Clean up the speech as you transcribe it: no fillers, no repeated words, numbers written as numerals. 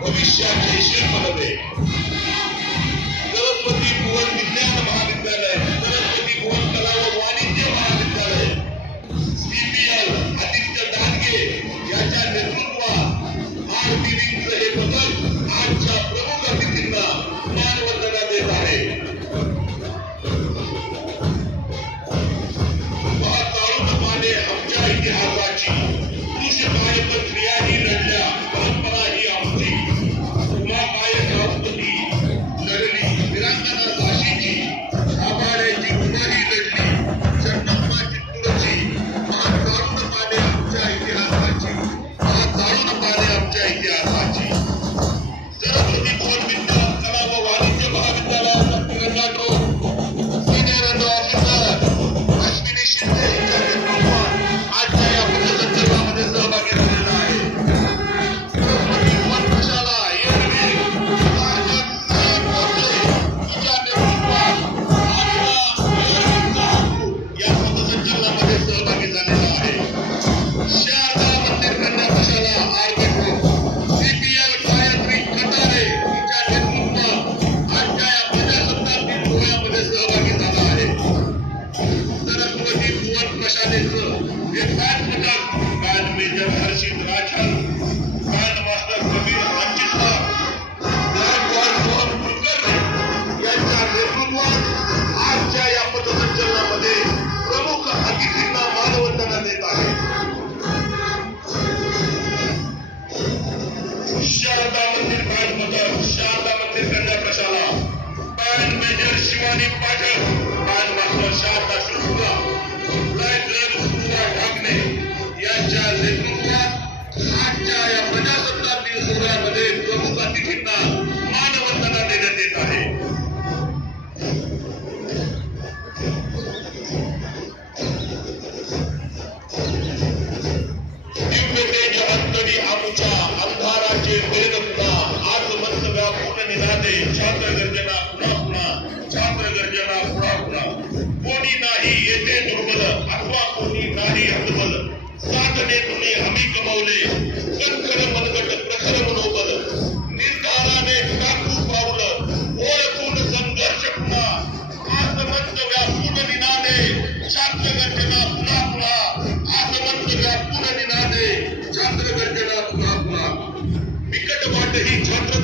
भविष्याचे शिल्प नव्हे. सरस्वती भुवन विज्ञान महाविद्यालय, सरस्वती भुवन कला व वाणिज्य महाविद्यालय, CPL आदित्य दानगे याच्या नेतृत्वात आरबीविंगचं हे पथक आजच्या प्रमुख अतिथींना मानवंदना देत आहे. तारुण्यपणे आमच्या इतिहासाची कृषी प्रक्रियाही लढल्या, परंपराही आमची. उमाबाई द्रौपदी लढली, वीरांगना झाशीची, आभाड्याची उमाही लढली, चंडप्पा चित्तूरची. तारुण्यपणे आमच्या इतिहासाची, तारुण्यपणे आमच्या इतिहासाची. सरस्वती भुवन विज्ञान कला व वाणिज्य महाविद्यालयाचा तिरंगा drone senior officer Ashwini Shinde यांच्या नेतृत्वात आजच्या या पथसंचलनामध्ये सहभागी झालेला आहे. सरस्वती भुवन प्रशाला एरवी साजन साहेब भोसले यांच्या नेतृत्वात या पथसंचलनामध्ये सहभागी झालेला आहे. शारदा मंदिर कन्या प्रशाला आर्किटेक्ट CPL गायत्री कटारे यांच्या नेतृत्वात आजच्या या प्रजासत्ताक दिन सोहळ्यामध्ये सहभागी झाला आहे. सरस्वती भुवन प्रशालेचं हे बँड पथक बँड मेजर हर्षित राजन, बँड मास्टर कबीर संचितला, गायकवाड मोहन कुलकर्णी यांच्या नेतृत्वात आजच्या या पथसंचलनामध्ये प्रमुख अतिथींना मानवंदना देत आहे. शारदा मंदिर बँड पथक, Sharda Mandir Kanya Prashala, band major Shivani Pathak, band master Sharada Shukla, library Sudha Dhakane यांच्या नेतृत्वात आजच्या या प्रजासत्ताक दिन सोहळ्यामध्ये प्रमुख अतिथींना मानवंदना देण्यात येत आहे. दिव्य तेज अंतरी आमच्या अंधाराचे वेद पुन्हा, आज मंच व्यापून निनादे, छात्र गर्जना पुन्हा पुन्हा, छात्र गर्जना पुन्हा पुन्हा. कोणी नाही येथे दुर्बल, अथवा कोणी नाही हतबल, साधनेतून आम्ही कमावले कणखर मनगट प्रखर मनोबल. निर्धाराने टाकू पावलं, ओळखून संघर्ष पुन्हा, आज मंच व्यापून निनादे, छात्र गर्जना पुन्हा पुन्हा, आज मंच व्यापून निनादे, छात्र गर्जना पुन्हा पुन्हा. बिकट वाट ही छात्र